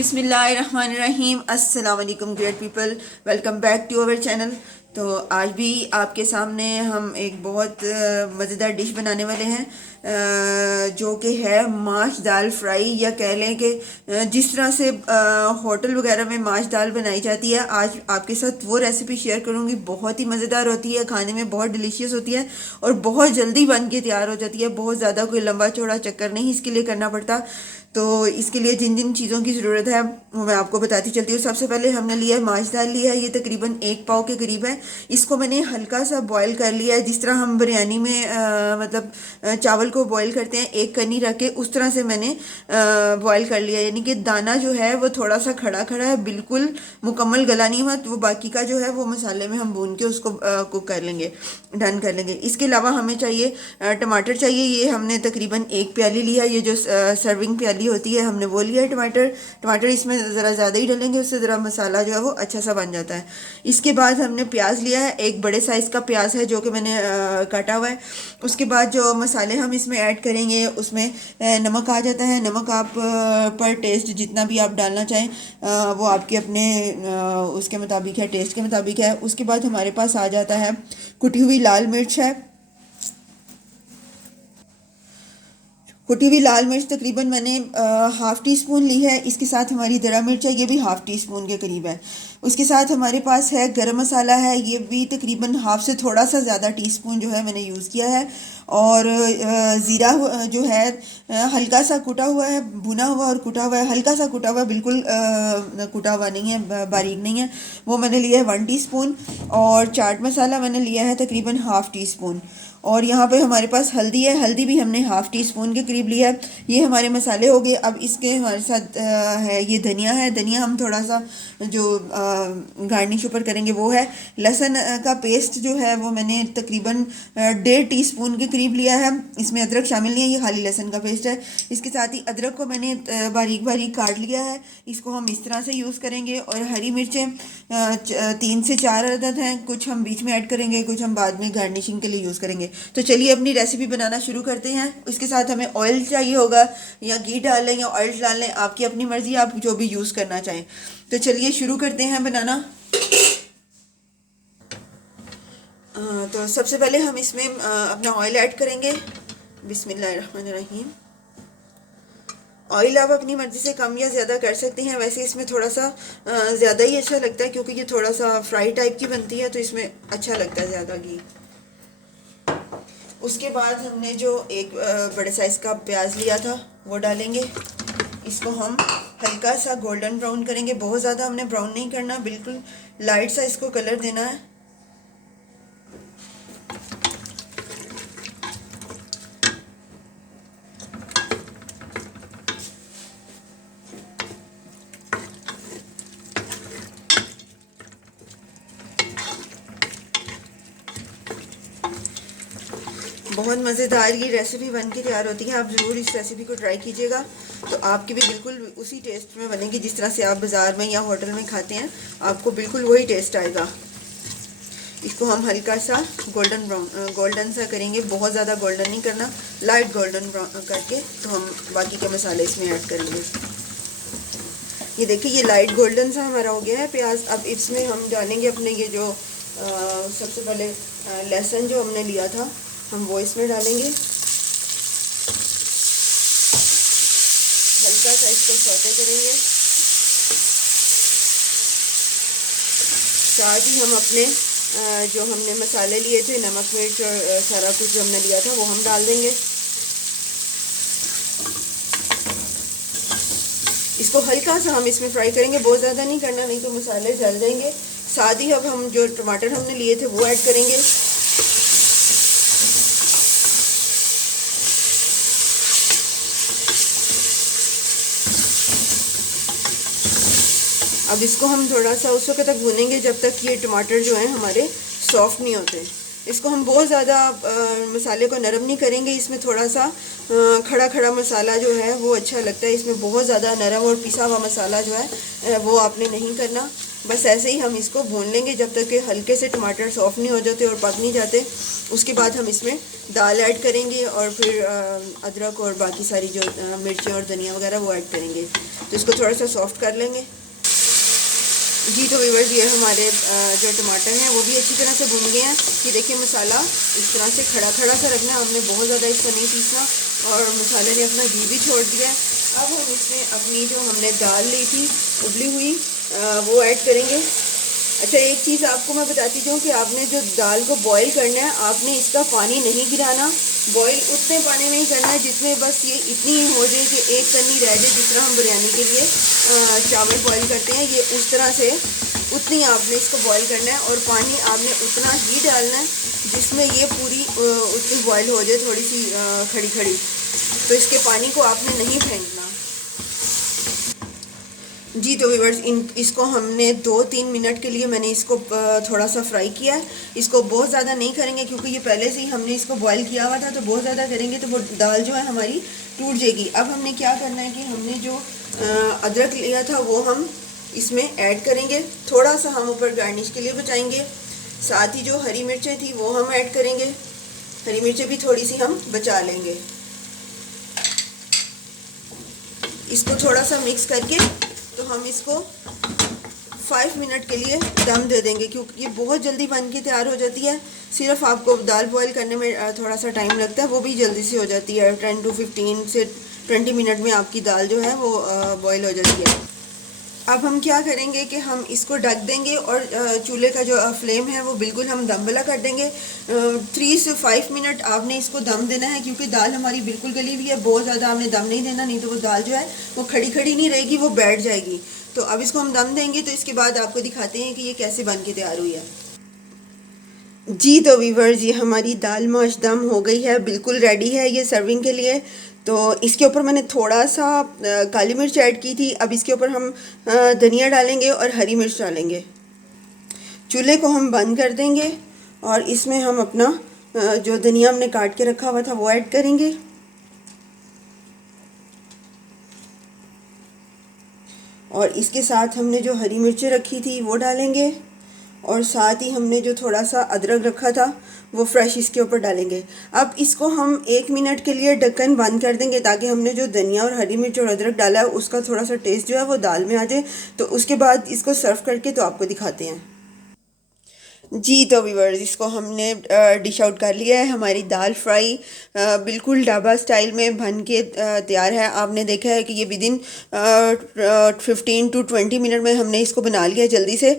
बिस्मिल्लाहिर्रहमानिर्रहीम। अस्सलाम वालेकुम great people, welcome back to our channel. तो आज भी आपके सामने हम एक बहुत मज़ेदार डिश बनाने वाले हैं, जो कि है माश दाल फ्राई, या कह लें कि जिस तरह से होटल वगैरह में माश दाल बनाई जाती है, आज आपके साथ वो रेसिपी शेयर करूंगी। बहुत ही मज़ेदार होती है, खाने में बहुत डिलीशियस होती है और बहुत जल्दी बन के तैयार हो जाती है। बहुत ज़्यादा कोई लंबा चौड़ा चक्कर नहीं इसके लिए करना पड़ता। तो इसके लिए जिन जिन चीज़ों की ज़रूरत है वो मैं आपको बताती चलती हूँ। सबसे पहले हमने लिया है माश दाल, लिया है ये तकरीबन 1 पाव के करीब है। इसको मैंने हल्का सा बॉयल कर लिया है, जिस तरह हम बिरयानी में मतलब चावल को बॉयल करते हैं एक कनी रख के, उस तरह से मैंने बॉयल कर लिया है। यानी कि दाना जो है वो थोड़ा सा खड़ा खड़ा है, बिल्कुल मुकम्मल गला नहीं हुआ। तो वो बाकी का जो है वो मसाले में हम भून के उसको कुक कर लेंगे, डन कर लेंगे। इसके अलावा हमें चाहिए टमाटर चाहिए। ये हमने तकरीबन 1 प्याली लिया, ये जो सर्विंग प्याली होती है हमने वो लिया है। टमाटर इसमें ज़रा ज़्यादा ही डालेंगे, उससे ज़रा मसाला जो है वो अच्छा सा बन जाता है। इसके बाद हमने प्याज लिया है, एक बड़े साइज़ का प्याज है जो कि मैंने काटा हुआ है। उसके बाद जो मसाले हम इसमें ऐड करेंगे उसमें नमक आ जाता है। नमक आप पर टेस्ट जितना भी आप डालना चाहें वो आपके अपने उसके मुताबिक है, टेस्ट के मुताबिक है। उसके बाद हमारे पास आ जाता है कुटी हुई लाल मिर्च है। कुटी हुई लाल मिर्च तकरीबन मैंने हाफ़ टी स्पून ली है। इसके साथ हमारी दरा मिर्च है, ये भी हाफ़ टी स्पून के करीब है। उसके साथ हमारे पास है गरम मसाला है, ये भी तकरीबन हाफ़ से थोड़ा सा ज़्यादा टीस्पून जो है मैंने यूज़ किया है। और ज़ीरा जो है हल्का सा कुटा हुआ है, भुना हुआ और कुटा हुआ है, हल्का सा कुटा हुआ, बिल्कुल कुटा हुआ नहीं है, बारीक नहीं है। वो मैंने लिया है 1 टीस्पून। और चाट मसाला मैंने लिया है तकरीबन हाफ़ टी स्पून। और यहाँ पे हमारे पास हल्दी है, हल्दी भी हमने हाफ़ टी स्पून के करीब लिया है। ये हमारे मसाले हो गए। अब इसके हमारे साथ है ये धनिया है। धनिया हम थोड़ा सा जो गार्निश ऊपर करेंगे वो है। लहसुन का पेस्ट जो है वो मैंने तकरीबन 1.5 टीस्पून के करीब लिया है। इसमें अदरक शामिल नहीं है, ये खाली लहसुन का पेस्ट है। इसके साथ ही अदरक को मैंने बारीक बारीक काट लिया है, इसको हम इस तरह से यूज़ करेंगे। और हरी मिर्चें 3 से 4 अदद हैं, कुछ हम बीच में ऐड करेंगे, कुछ हम बाद में गार्निशिंग के लिए यूज़ करेंगे। तो चलिए अपनी रेसिपी बनाना शुरू करते हैं। इसके साथ हमें ऑयल चाहिए होगा, या घी डाल लें या ऑयल डाल लें, आपकी अपनी मर्ज़ी, आप जो भी यूज़ करना चाहें। तो चलिए शुरू करते हैं बनाना। तो सबसे पहले हम इसमें अपना ऑयल ऐड करेंगे। बिस्मिल्लाहिर्रहमानिर्रहीम। ऑयल आप अपनी मर्ज़ी से कम या ज़्यादा कर सकते हैं। वैसे इसमें थोड़ा सा ज़्यादा ही अच्छा लगता है, क्योंकि ये थोड़ा सा फ्राई टाइप की बनती है, तो इसमें अच्छा लगता है ज़्यादा घी। उसके बाद हमने जो एक बड़े साइज़ का प्याज लिया था वो डालेंगे। इसको हम हल्का सा गोल्डन ब्राउन करेंगे, बहुत ज़्यादा हमने ब्राउन नहीं करना, बिल्कुल लाइट सा इसको कलर देना है। बहुत मज़ेदार ये रेसिपी बन के तैयार होती है, आप ज़रूर इस रेसिपी को ट्राई कीजिएगा। तो आपकी भी बिल्कुल उसी टेस्ट में बनेगी जिस तरह से आप बाज़ार में या होटल में खाते हैं, आपको बिल्कुल वही टेस्ट आएगा। इसको हम हल्का सा गोल्डन सा करेंगे, बहुत ज़्यादा गोल्डन नहीं करना, लाइट गोल्डन ब्राउन करके तो हम बाकी के मसाले इसमें ऐड करेंगे। ये देखिए ये लाइट गोल्डन सा हमारा हो गया है प्याज। अब इसमें हम डालेंगे अपने ये जो सबसे पहले लहसुन जो हमने लिया था हम वो इसमें डालेंगे। हल्का सा इसको सौते करेंगे। साथ ही हम अपने जो हमने मसाले लिए थे, नमक मिर्च और सारा कुछ जो हमने लिया था वो हम डाल देंगे। इसको हल्का सा हम इसमें फ्राई करेंगे, बहुत ज़्यादा नहीं करना, नहीं तो मसाले जल जाएंगे। साथ ही अब हम जो टमाटर हमने लिए थे वो ऐड करेंगे। अब इसको हम थोड़ा सा उस वक्त तक भूनेंगे जब तक ये टमाटर जो हैं हमारे सॉफ्ट नहीं होते। इसको हम बहुत ज़्यादा मसाले को नरम नहीं करेंगे, इसमें थोड़ा सा खड़ा खड़ा मसाला जो है वो अच्छा लगता है। इसमें बहुत ज़्यादा नरम और पिसा हुआ मसाला जो है वो आपने नहीं करना। बस ऐसे ही हम इसको भून लेंगे जब तक कि हल्के से टमाटर सॉफ्ट नहीं हो जाते और पक नहीं जाते। उसके बाद हम इसमें दाल ऐड करेंगे और फिर अदरक और बाकी सारी जो मिर्चें और धनिया वगैरह वो ऐड करेंगे। तो इसको थोड़ा सा सॉफ्ट कर लेंगे। जी तो व्यूअर्स, ये हमारे जो टमाटर हैं वो भी अच्छी तरह से भुन गए हैं। ये देखिए मसाला इस तरह से खड़ा खड़ा सा रखना है, हमने बहुत ज़्यादा इसको नहीं पीसना, और मसाले ने अपना घी भी छोड़ दिया है। अब हम इसमें अपनी जो हमने दाल ली थी उबली हुई वो ऐड करेंगे। अच्छा, एक चीज़ आपको मैं बताती हूँ कि आपने जो दाल को बॉईल करना है, आपने इसका पानी नहीं गिराना, बॉईल उतने पानी में ही करना है जितने बस ये इतनी ही हो जाए कि एक कन्नी रह जाए, जिस तरह हम बिरयानी के लिए चावल बॉईल करते हैं, ये उस तरह से उतनी आपने इसको बॉईल करना है, और पानी आपने उतना ही डालना है जिसमें ये पूरी उतनी बॉईल हो जाए, थोड़ी सी खड़ी खड़ी। तो इसके पानी को आपने नहीं फेंकना। जी तो व्यूअर्स, इसको हमने 2-3 मिनट के लिए मैंने इसको थोड़ा सा फ्राई किया है। इसको बहुत ज़्यादा नहीं करेंगे क्योंकि ये पहले से ही हमने इसको बॉईल किया हुआ था, तो बहुत ज़्यादा करेंगे तो वो दाल जो है हमारी टूट जाएगी। अब हमने क्या करना है कि हमने जो अदरक लिया था वो हम इसमें ऐड करेंगे, थोड़ा सा हम ऊपर गार्निश के लिए बचाएंगे। साथ ही जो हरी मिर्चें थी वो हम ऐड करेंगे, हरी मिर्चें भी थोड़ी सी हम बचा लेंगे। इसको थोड़ा सा मिक्स करके तो हम इसको 5 मिनट के लिए दम दे देंगे, क्योंकि ये बहुत जल्दी बन के तैयार हो जाती है। सिर्फ आपको दाल बॉईल करने में थोड़ा सा टाइम लगता है, वो भी जल्दी से हो जाती है। 10 to 15 से 20 मिनट में आपकी दाल जो है वो बॉईल हो जाती है। अब हम क्या करेंगे कि हम इसको ढक देंगे, और चूल्हे का जो फ्लेम है वो बिल्कुल हम दम वाला कर देंगे। 3 से 5 मिनट आपने इसको दम देना है, क्योंकि दाल हमारी बिल्कुल गली हुई है। बहुत ज़्यादा आपने दम नहीं देना, नहीं तो वो दाल जो है वो खड़ी खड़ी नहीं रहेगी, वो बैठ जाएगी। तो अब इसको हम दम देंगे, तो इसके बाद आपको दिखाते हैं कि ये कैसे बन के तैयार हुई है। जी तो वीवर्स, ये हमारी दाल माश दम हो गई है, बिल्कुल रेडी है ये सर्विंग के लिए। तो इसके ऊपर मैंने थोड़ा सा काली मिर्च ऐड की थी। अब इसके ऊपर हम धनिया डालेंगे और हरी मिर्च डालेंगे। चूल्हे को हम बंद कर देंगे, और इसमें हम अपना जो धनिया हमने काट के रखा हुआ था वो ऐड करेंगे। और इसके साथ हमने जो हरी मिर्चें रखी थी वो डालेंगे, और साथ ही हमने जो थोड़ा सा अदरक रखा था वो फ्रेश इसके ऊपर डालेंगे। अब इसको हम 1 मिनट के लिए ढक्कन बंद कर देंगे, ताकि हमने जो धनिया और हरी मिर्च और अदरक डाला है उसका थोड़ा सा टेस्ट जो है वो दाल में आ जाए। तो उसके बाद इसको सर्व करके तो आपको दिखाते हैं। जी तो व्यूअर्स, इसको हमने डिश आउट कर लिया है। हमारी दाल फ्राई बिल्कुल ढाबा स्टाइल में बन के तैयार है। आपने देखा है कि ये विदिन 15 to 20 मिनट में हमने इसको बना लिया जल्दी से।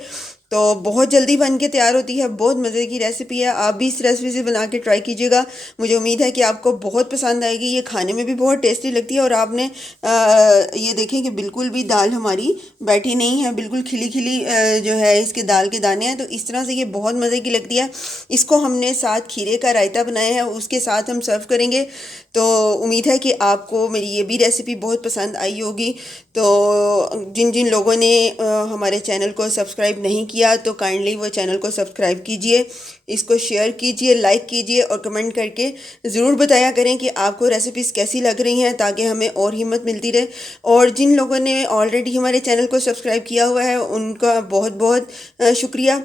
तो बहुत जल्दी बन के तैयार होती है, बहुत मज़े की रेसिपी है। आप भी इस रेसिपी से बना के ट्राई कीजिएगा, मुझे उम्मीद है कि आपको बहुत पसंद आएगी। ये खाने में भी बहुत टेस्टी लगती है। और आपने ये देखें कि बिल्कुल भी दाल हमारी बैठी नहीं है, बिल्कुल खिली खिली जो है इसके दाल के दाने हैं। तो इस तरह से ये बहुत मज़े की लगती है। इसको हमने साथ खीरे का रायता बनाया है, उसके साथ हम सर्व करेंगे। तो उम्मीद है कि आपको मेरी ये भी रेसिपी बहुत पसंद आई होगी। तो जिन जिन लोगों ने हमारे चैनल को सब्सक्राइब नहीं किया, तो काइंडली वो चैनल को सब्सक्राइब कीजिए, इसको शेयर कीजिए, लाइक कीजिए, और कमेंट करके ज़रूर बताया करें कि आपको रेसिपीज़ कैसी लग रही हैं, ताकि हमें और हिम्मत मिलती रहे। और जिन लोगों ने ऑलरेडी हमारे चैनल को सब्सक्राइब किया हुआ है उनका बहुत बहुत शुक्रिया।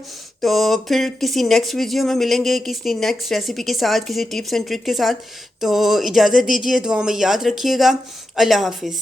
तो फिर किसी नेक्स्ट वीडियो में मिलेंगे, किसी नेक्स्ट रेसिपी के साथ, किसी टिप्स एंड ट्रिक के साथ। तो इजाज़त दीजिए, दुआ में याद रखिएगा। अल्लाह हाफिज़।